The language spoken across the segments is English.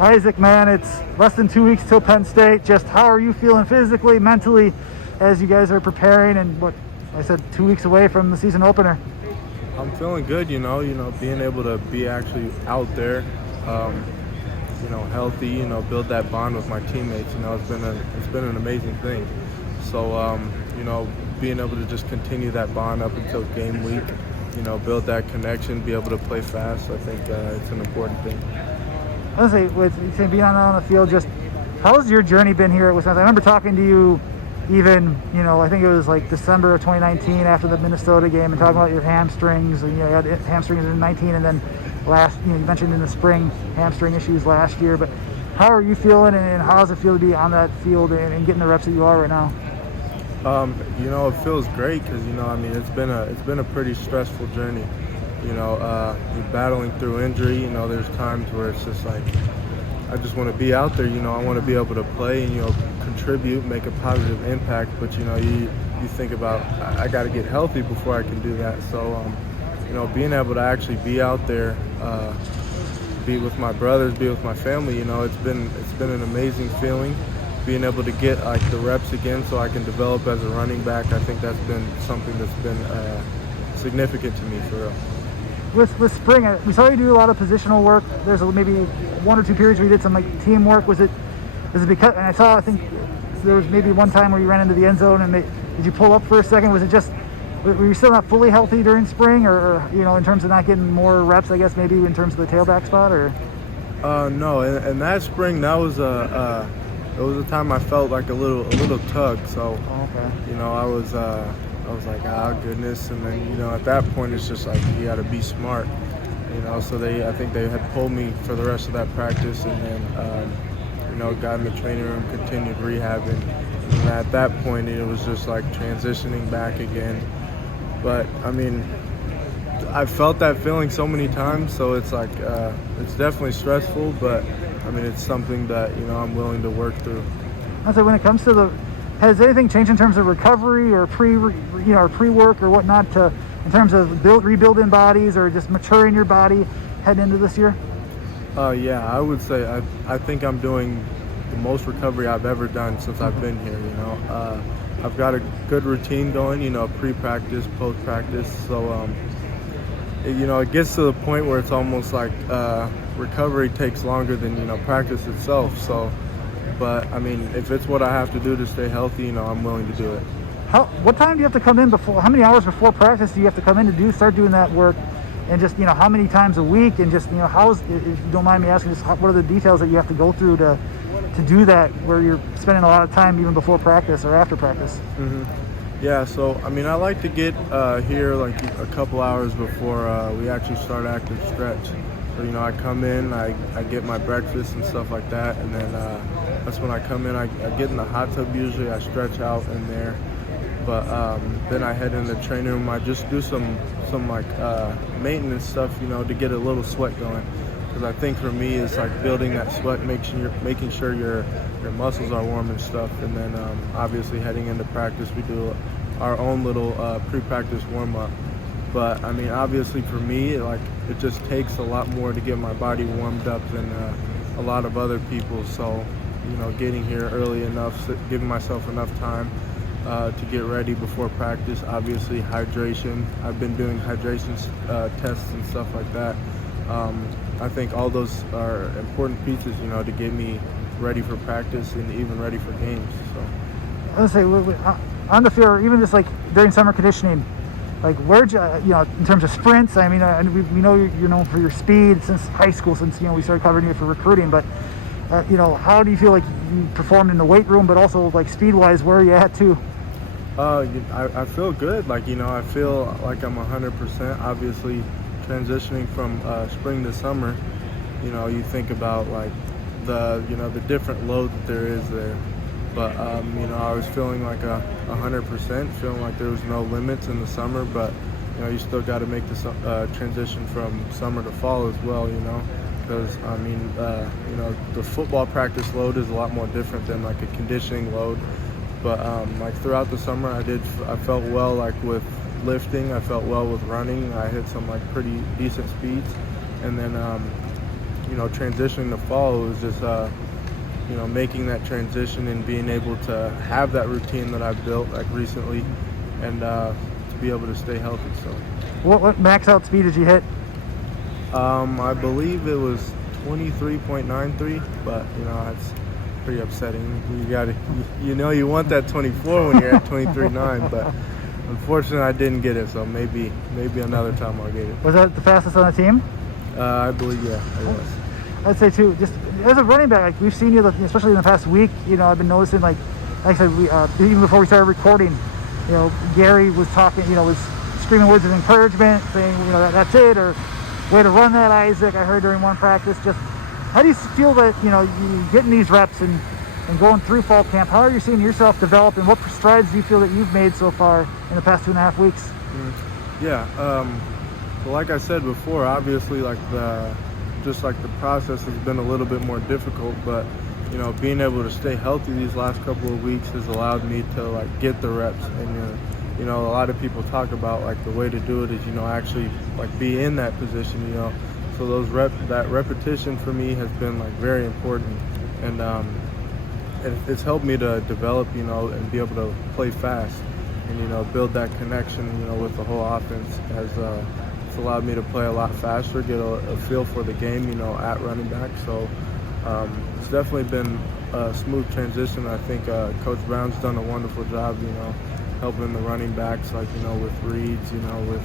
Isaac, man, it's less than 2 weeks till Penn State. Just how are you feeling physically, mentally, as you guys are preparing and what I said, 2 weeks away from the season opener? I'm feeling good, being able to be actually out there, healthy, build that bond with my teammates. It's been an amazing thing. So, being able to just continue that bond up until game week, build that connection, be able to play fast. I think it's an important thing. I was gonna say, with being on the field, just how's your journey been here at Wisconsin? I remember talking to you even, I think it was like December of 2019 after the Minnesota game and talking about your hamstrings. And, you had hamstrings in 19 and then you mentioned in the spring hamstring issues last year. But how are you feeling and how does it feel to be on that field and getting the reps that you are right now? It feels great because, it's been a pretty stressful journey. You're battling through injury. There's times where it's just like, I just want to be out there. I want to be able to play and, contribute, make a positive impact. But, you think about, I got to get healthy before I can do that. So, being able to actually be out there, be with my brothers, be with my family, it's been an amazing feeling. Being able to get the reps again so I can develop as a running back, I think that's been something that's been significant to me for real. With spring, we saw you do a lot of positional work. There's maybe 1 or 2 periods where you did some teamwork. Was it because? And I think there was maybe one time where you ran into the end zone and did you pull up for a second? Was it just, were you still not fully healthy during spring, or in terms of not getting more reps? I guess maybe in terms of the tailback spot, or? No, and that spring that was it was a time I felt like a little tug. So, okay. I was like, goodness. And then, at that point, it's just like, you got to be smart, So I think they had pulled me for the rest of that practice and then, got in the training room, continued rehabbing. And at that point, it was just like transitioning back again. But, I felt that feeling so many times. So it's like, it's definitely stressful, but it's something that, I'm willing to work through. So when it comes to has anything changed in terms of recovery or pre-work or whatnot in terms of rebuilding bodies or just maturing your body heading into this year? Yeah, I would say I think I'm doing the most recovery I've ever done since I've been here, I've got a good routine going, pre-practice, post-practice. So, it gets to the point where it's almost like recovery takes longer than, practice itself. So, but, if it's what I have to do to stay healthy, I'm willing to do it. What time do you have to come in before? How many hours before practice do you have to come in to start doing that work? And just, how many times a week? And just, if you don't mind me asking, just what are the details that you have to go through to do that, where you're spending a lot of time even before practice or after practice? Mm-hmm. Yeah, so, I like to get here like a couple hours before we actually start active stretch. So, I come in, I get my breakfast and stuff like that, and then that's when I come in, I get in the hot tub usually, I stretch out in there. But then I head in the training room, I just do some maintenance stuff, to get a little sweat going. Because I think for me, it's like building that sweat, making sure your muscles are warm and stuff. And then obviously heading into practice, we do our own little pre-practice warm-up. But obviously for me, it just takes a lot more to get my body warmed up than a lot of other people. So, getting here early enough, giving myself enough time to get ready before practice. Obviously hydration. I've been doing hydration tests and stuff like that. I think all those are important pieces, to get me ready for practice and even ready for games. So, I was gonna say, on the field, even just during summer conditioning, where'd you, in terms of sprints? We know you're known for your speed since high school, since we started covering you for recruiting. But how do you feel like you performed in the weight room, but also speed-wise, where are you at too? I feel good. I feel like I'm 100%. Obviously, transitioning from spring to summer, you think about the different load that there is there. But I was feeling like 100%, feeling like there was no limits in the summer. But you still got to make the transition from summer to fall as well. Because the football practice load is a lot more different than a conditioning load. But throughout the summer, I felt well with lifting. I felt well with running. I hit some pretty decent speeds, and then transitioning to fall, it was just making that transition and being able to have that routine that I've built like recently, and to be able to stay healthy. So What max out speed did you hit? I believe it was 23.93, but that's pretty upsetting. You want that 24 when you're at 23.9, but unfortunately I didn't get it. So maybe another time I'll get it. Was that the fastest on the team? I believe, yeah, it was. I'd say too, just as a running back, like we've seen you, especially in the past week. I've been noticing, like I said, even before we started recording, Gary was talking, was screaming words of encouragement, saying, that's it, or way to run that, Isaac. I heard during one practice. Just how do you feel that you getting these reps and going through fall camp? How are you seeing yourself develop, and what strides do you feel that you've made so far in the past 2.5 weeks? Yeah, well, like I said before, obviously, the process has been a little bit more difficult, but being able to stay healthy these last couple of weeks has allowed me to get the reps. And a lot of people talk about the way to do it is actually be in that position. So that repetition for me has been very important, and it's helped me to develop and be able to play fast and build that connection with the whole offense. It's allowed me to play a lot faster, get a feel for the game, at running back. So it's definitely been a smooth transition. I think Coach Brown's done a wonderful job, helping the running backs, with reads, with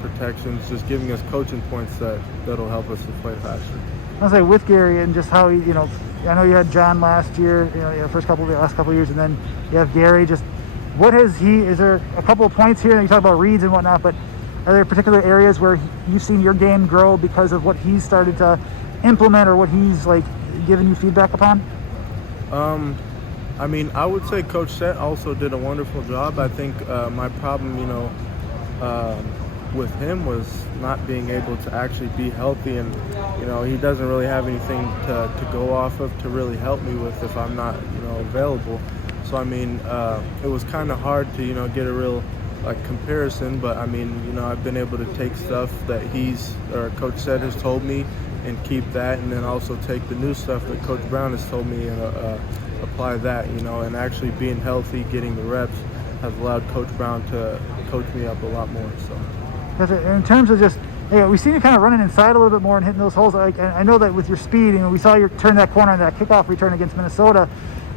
protections, just giving us coaching points that'll help us to play faster. I'll say with Gary and just how he, I know you had John last year, last couple of years, and then you have Gary. Just what is there a couple of points here? You talk about reads and whatnot, but are there particular areas where you've seen your game grow because of what he's started to implement, or what he's giving you feedback upon? I would say Coach Sett also did a wonderful job. I think my problem, with him was not being able to actually be healthy, and he doesn't really have anything to go off of to really help me with if I'm not available. So it was kind of hard to get a real comparison, but I've been able to take stuff that Coach Sett has told me and keep that, and then also take the new stuff that Coach Brown has told me and apply that, and actually being healthy, getting the reps has allowed Coach Brown to coach me up a lot more. So in terms of just, we've seen you kind of running inside a little bit more and hitting those holes. I know that with your speed, we saw you turn that corner on that kickoff return against Minnesota.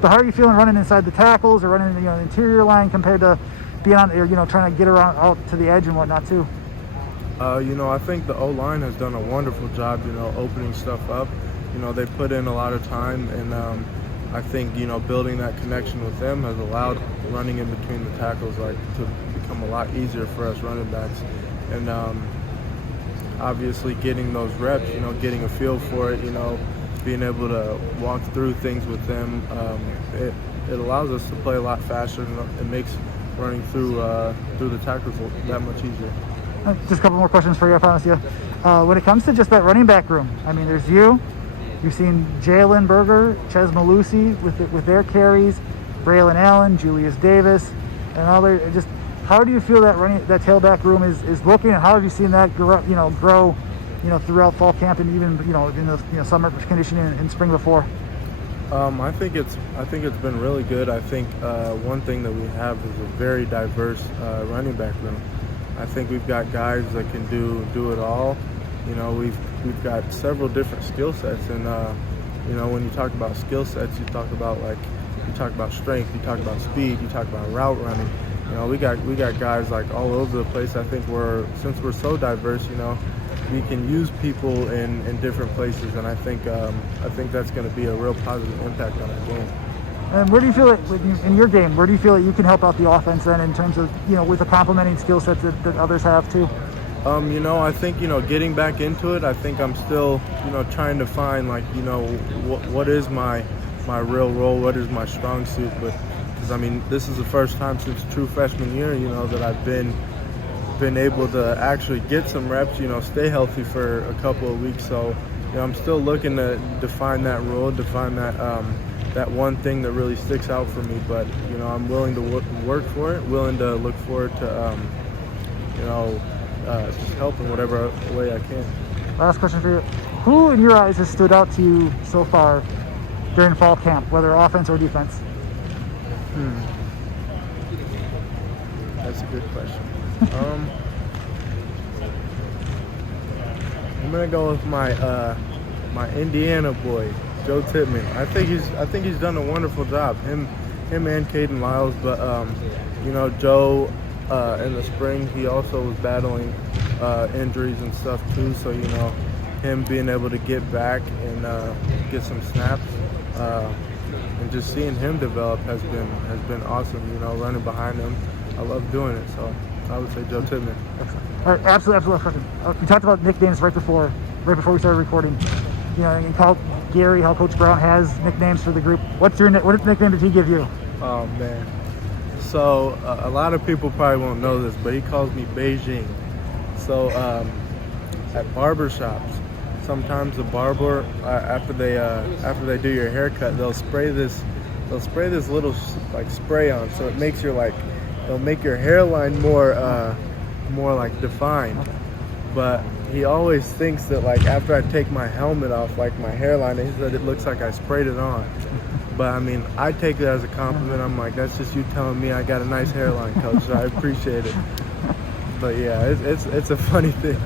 But how are you feeling running inside the tackles or running the interior line compared to being on there, trying to get around out to the edge and whatnot too? I think the O-line has done a wonderful job, opening stuff up. They put in a lot of time, and I think, building that connection with them has allowed running in between the tackles to become a lot easier for us running backs. And obviously getting those reps, getting a feel for it, being able to walk through things with them, it allows us to play a lot faster, and it makes running through the tackles that much easier. Just a couple more questions for you, I promise you. When it comes to just that running back room, there's you've seen Jalen Berger, Ches Malusi with their carries, Braylon Allen, Julius Davis, and all their. Just how do you feel that that tailback room is looking, and how have you seen that grow throughout fall camp and even in the summer conditioning and spring before? I think it's been really good. I think one thing that we have is a very diverse running back room. I think we've got guys that can do it all. We've got several different skill sets, and when you talk about skill sets, you talk about strength, you talk about speed, you talk about route running. We got guys all over the place. I think since we're so diverse, we can use people in different places, and I think that's going to be a real positive impact on our game. And where do you feel in your game? Where do you feel that you can help out the offense then in terms of with the complementing skill sets that others have too? I think getting back into it. I think I'm still trying to find what is my real role, what is my strong suit. But because this is the first time since true freshman year that I've been able to actually get some reps. Stay healthy for a couple of weeks. So I'm still looking to define that role, define that one thing that really sticks out for me. But I'm willing to work for it, willing to look forward to just help in whatever way I can. Last question for you. Who in your eyes has stood out to you so far during fall camp, whether offense or defense? That's a good question. I'm gonna go with my Indiana boy, Joe Tippmann. I think he's done a wonderful job. Him and Caden Lyles. But you know, Joe in the spring he also was battling injuries and stuff too. So you know, him being able to get back and get some snaps and just seeing him develop has been awesome. You know, running behind him, I love doing it. So I would say Joe Tippmann. All right, absolutely. We talked about nicknames right before we started recording. You know, and how Gary, how Coach Brown has nicknames for the group. What nickname did he give you? Oh man. So a lot of people probably won't know this, but he calls me Beijing. So at barbershops, sometimes the barber after they do your haircut, they'll spray this little like spray on, so it makes it'll make your hairline more like defined. But he always thinks that like after I take my helmet off, like my hairline, he said it looks like I sprayed it on. But I mean, I take it as a compliment. I'm like, that's just you telling me I got a nice hairline, coach. So I appreciate it. But yeah, it's a funny thing.